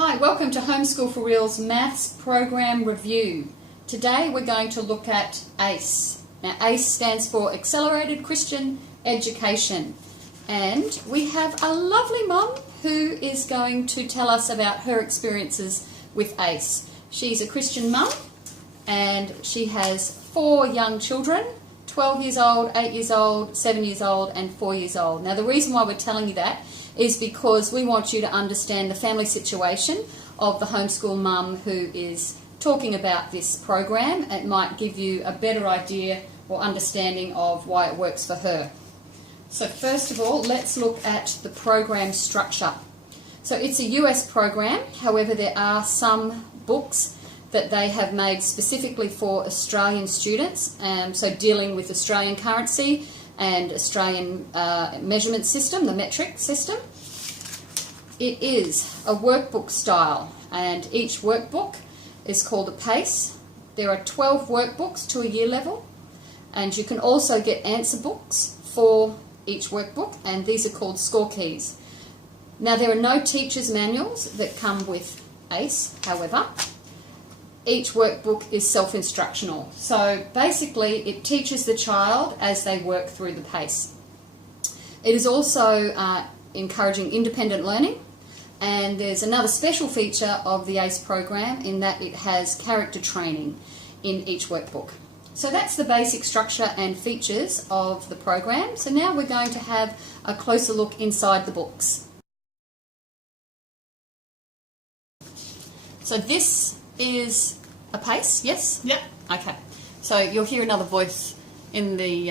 Hi, welcome to Homeschool for Real's Maths Program Review. Today we're going to look at A.C.E. Now A.C.E. stands for Accelerated Christian Education, and we have a lovely mum who is going to tell us about her experiences with A.C.E. She's a Christian mum and she has 4 young children, 12 years old, 8 years old, 7 years old and 4 years old. Now the reason why we're telling you that is because we want you to understand the family situation of the homeschool mum who is talking about this program. It might give you a better idea or understanding of why it works for her. So first of all, let's look at the program structure. So it's a US program, however there are some books that they have made specifically for Australian students, so dealing with Australian currency and Australian measurement system, the metric system. It is a workbook style, and each workbook is called a PACE. There are 12 workbooks to a year level, and you can also get answer books for each workbook, and these are called score keys. Now there are no teacher's manuals that come with A.C.E., however. Each workbook is self-instructional. So basically it teaches the child as they work through the PACE. It is also encouraging independent learning, and there's another special feature of the A.C.E. program in that it has character training in each workbook. So that's the basic structure and features of the program. So now we're going to have a closer look inside the books. So this is a PACE, yes? Yep. Okay. So you'll hear another voice in the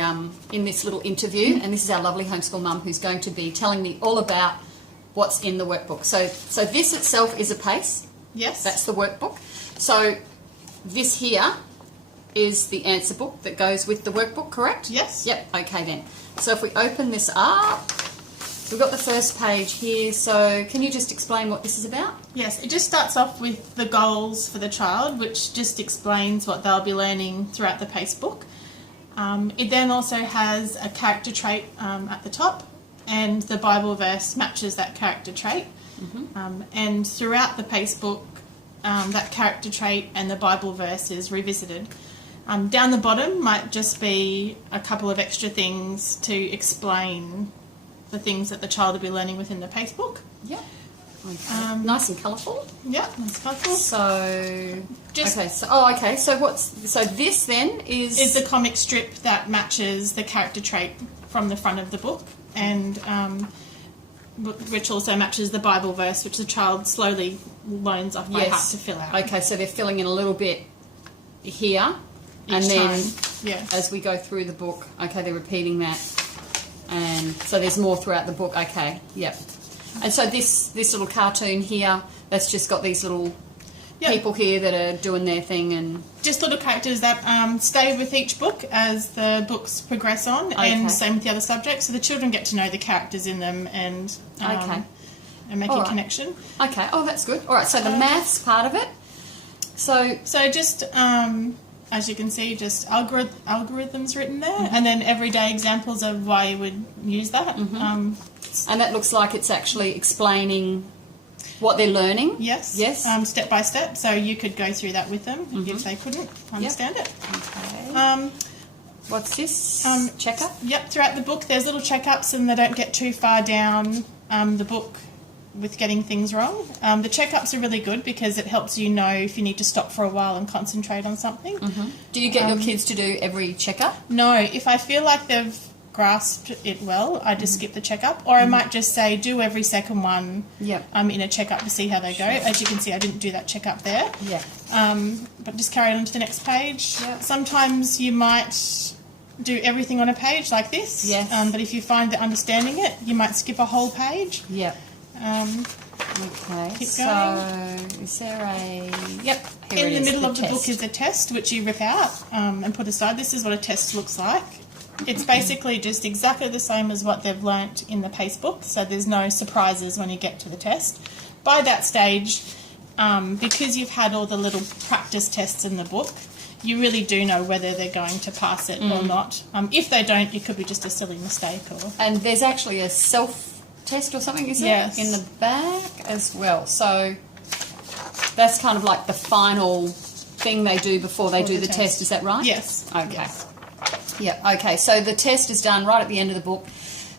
in this little interview, and this is our lovely homeschool mum who's going to be telling me all about what's in the workbook. So this itself is a PACE. Yes. That's the workbook. So this here is the answer book that goes with the workbook, correct? Yes. Yep. Okay then. So if we open this up, we've got the first page here. So can you just explain what this is about? Yes, it just starts off with the goals for the child, which just explains what they'll be learning throughout the PACE book. It then also has a character trait at the top, and the Bible verse matches that character trait. Mm-hmm. And throughout the PACE book, that character trait and the Bible verse is revisited. Down the bottom might just be a couple of extra things to explain the things that the child will be learning within the PACE book. Yeah. Okay. Nice and colourful. Yeah, nice colourful. So Just okay. So this then is the comic strip that matches the character trait from the front of the book, and which also matches the Bible verse, which the child slowly learns off by heart to fill out. Okay, so they're filling in a little bit here, and Each then time. as we go through the book, okay, they're repeating that, and so there's more throughout the book. Okay, yep. And so this little cartoon here, that's just got these little people here that are doing their thing, and just little characters that stay with each book as the books progress on, and same with the other subjects. So the children get to know the characters in them and make a connection. Okay. Oh, that's good. All right. So the maths part of it. So just as you can see, just algorithms written there, and then everyday examples of why you would use that. Mm-hmm. And that looks like it's actually explaining what they're learning. Yes. Yes. Step by step. So you could go through that with them if they couldn't understand it. Okay. What's this? Checkup? Yep. Throughout the book, there's little checkups, and they don't get too far down the book with getting things wrong. The checkups are really good because it helps you know if you need to stop for a while and concentrate on something. Mm-hmm. Do you get your kids to do every checkup? No. If I feel like they've grasped it well, I just skip the checkup, or I might just say do every second one in a checkup to see how they go. As you can see, I didn't do that checkup there. Yeah. But just carry on to the next page. Yep. Sometimes you might do everything on a page like this. Yes. But if you find that understanding it, you might skip a whole page. Yeah. Okay. Keep so going. is there a here in it the is, middle of the test. book is a test which you rip out and put aside. This is what a test looks like. It's basically just exactly the same as what they've learnt in the PACE book, so there's no surprises when you get to the test. By that stage, because you've had all the little practice tests in the book, you really do know whether they're going to pass it or not. If they don't, it could be just a silly mistake. And there's actually a self-test or something, is Yes. there, in the back as well. So That's kind of like the final thing they do before they do the test. Is that right? Yes. Okay. Yes. Yeah, okay. So the test is done right at the end of the book.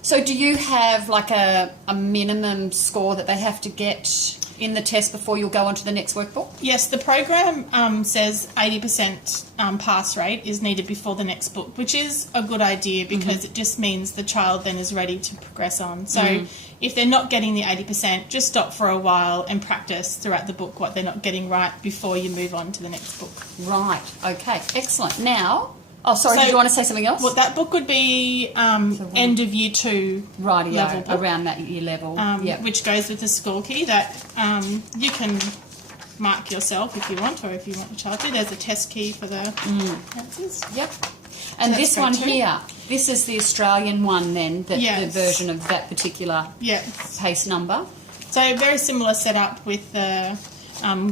So do you have like a minimum score that they have to get in the test before you'll go on to the next workbook? Yes, the program says 80% pass rate is needed before the next book, which is a good idea because it just means the child then is ready to progress on. So if they're not getting the 80%, just stop for a while and practice throughout the book what they're not getting right before you move on to the next book. Right, okay, excellent. Now, did you want to say something else? Well, that book would be end of year 2 level book. Around that year level. Which goes with the score key that you can mark yourself if you want, or if you want the child to. There's a test key for the answers. Yep. And So this one here, this is the Australian one then, the version of that particular PACE number. So very similar setup with the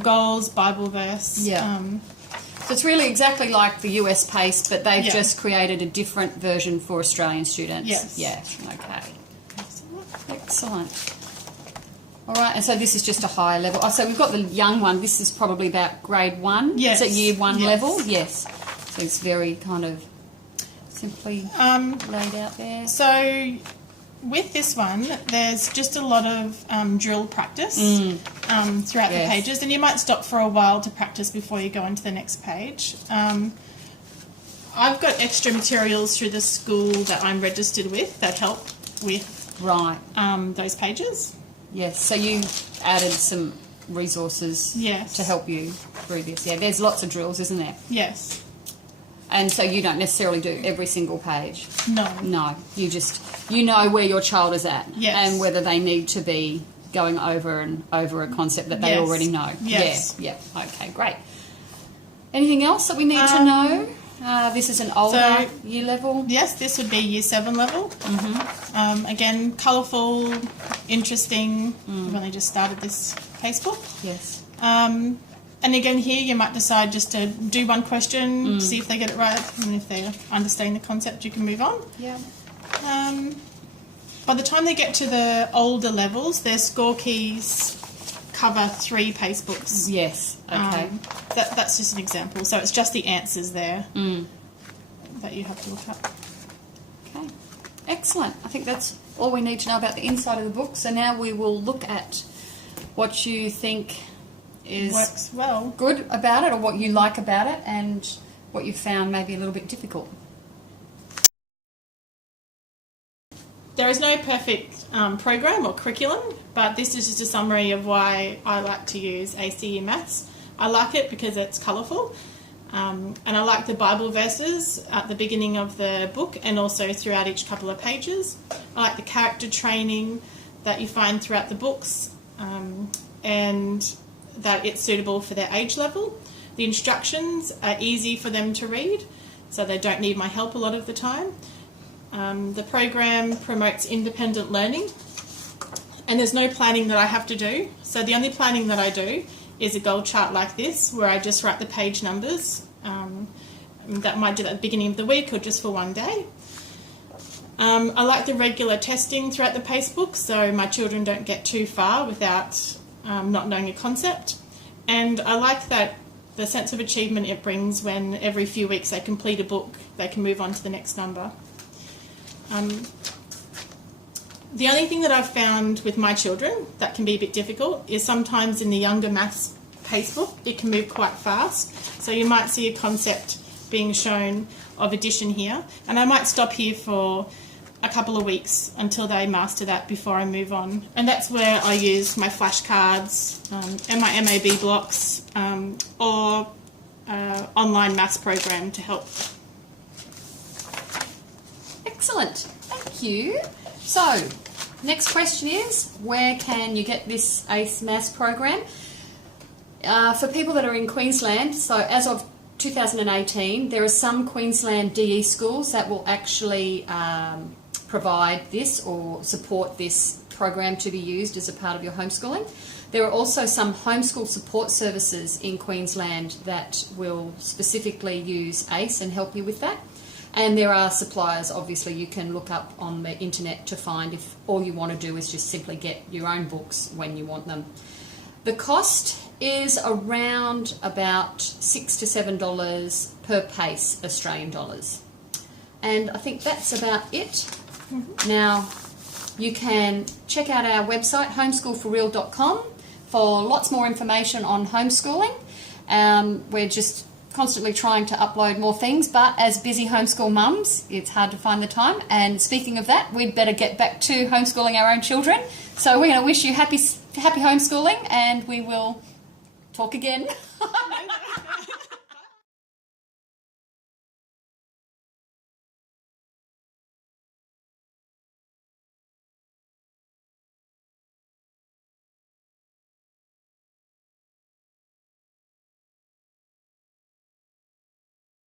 goals, Bible verse. Yeah. So it's really exactly like the US PACE, but they've just created a different version for Australian students. Yes. Yeah, okay. Excellent. All right, and so this is just a higher level. Oh, so we've got the young one. This is probably about grade 1. Yes. Is it year 1 level? Yes. So it's very kind of simply laid out there. So with this one, there's just a lot of drill practice throughout the pages, and you might stop for a while to practice before you go on to the next page. I've got extra materials through the school that I'm registered with that help with those pages. Yes, so you added some resources to help you through this. Yeah, there's lots of drills, isn't there? Yes. And so you don't necessarily do every single page? No. No, you know where your child is at and whether they need to be going over and over a concept that they already know. Yes. Yeah, okay, great. Anything else that we need to know? This is an older year level? Yes, this would be year 7 level. Again, colourful, interesting. We've only just started this casebook. Yes. And again, here you might decide just to do one question, see if they get it right, and if they understand the concept, you can move on. Yeah. By the time they get to the older levels, their score keys cover 3 PACE books. Yes. Okay. That's just an example. So it's just the answers there that you have to look up. Okay. Excellent. I think that's all we need to know about the inside of the book. So now we will look at what you think is works well, good about it, or what you like about it, and what you found maybe a little bit difficult. There is no perfect program or curriculum, but this is just a summary of why I like to use A.C.E. Maths. I like it because it's colourful, and I like the Bible verses at the beginning of the book and also throughout each couple of pages. I like the character training that you find throughout the books, and that it's suitable for their age level. The instructions are easy for them to read, so they don't need my help a lot of the time. The program promotes independent learning, and there's no planning that I have to do. So the only planning that I do is a goal chart like this, where I just write the page numbers. That might do that at the beginning of the week or just for one day. I like the regular testing throughout the PACE book, so my children don't get too far without not knowing a concept. And I like that the sense of achievement it brings when every few weeks they complete a book, they can move on to the next number. The only thing that I've found with my children that can be a bit difficult is sometimes in the younger maths PACE book it can move quite fast. So you might see a concept being shown of addition here, and I might stop here for a couple of weeks until they master that before I move on. And that's where I use my flashcards and my MAB blocks or online maths program to help. Excellent. Thank you. So, next question is, where can you get this ACE Maths program? For people that are in Queensland, so as of 2018, there are some Queensland DE schools that will actually provide this or support this program to be used as a part of your homeschooling. There are also some homeschool support services in Queensland that will specifically use ACE and help you with that. And there are suppliers, obviously, you can look up on the internet to find if all you want to do is just simply get your own books when you want them. The cost is around about $6 to $7 per pace Australian dollars. And I think that's about it. Now, you can check out our website, homeschoolforreal.com, for lots more information on homeschooling. We're just constantly trying to upload more things, but as busy homeschool mums, it's hard to find the time. And speaking of that, we'd better get back to homeschooling our own children. So we're going to wish you happy homeschooling, and we will talk again.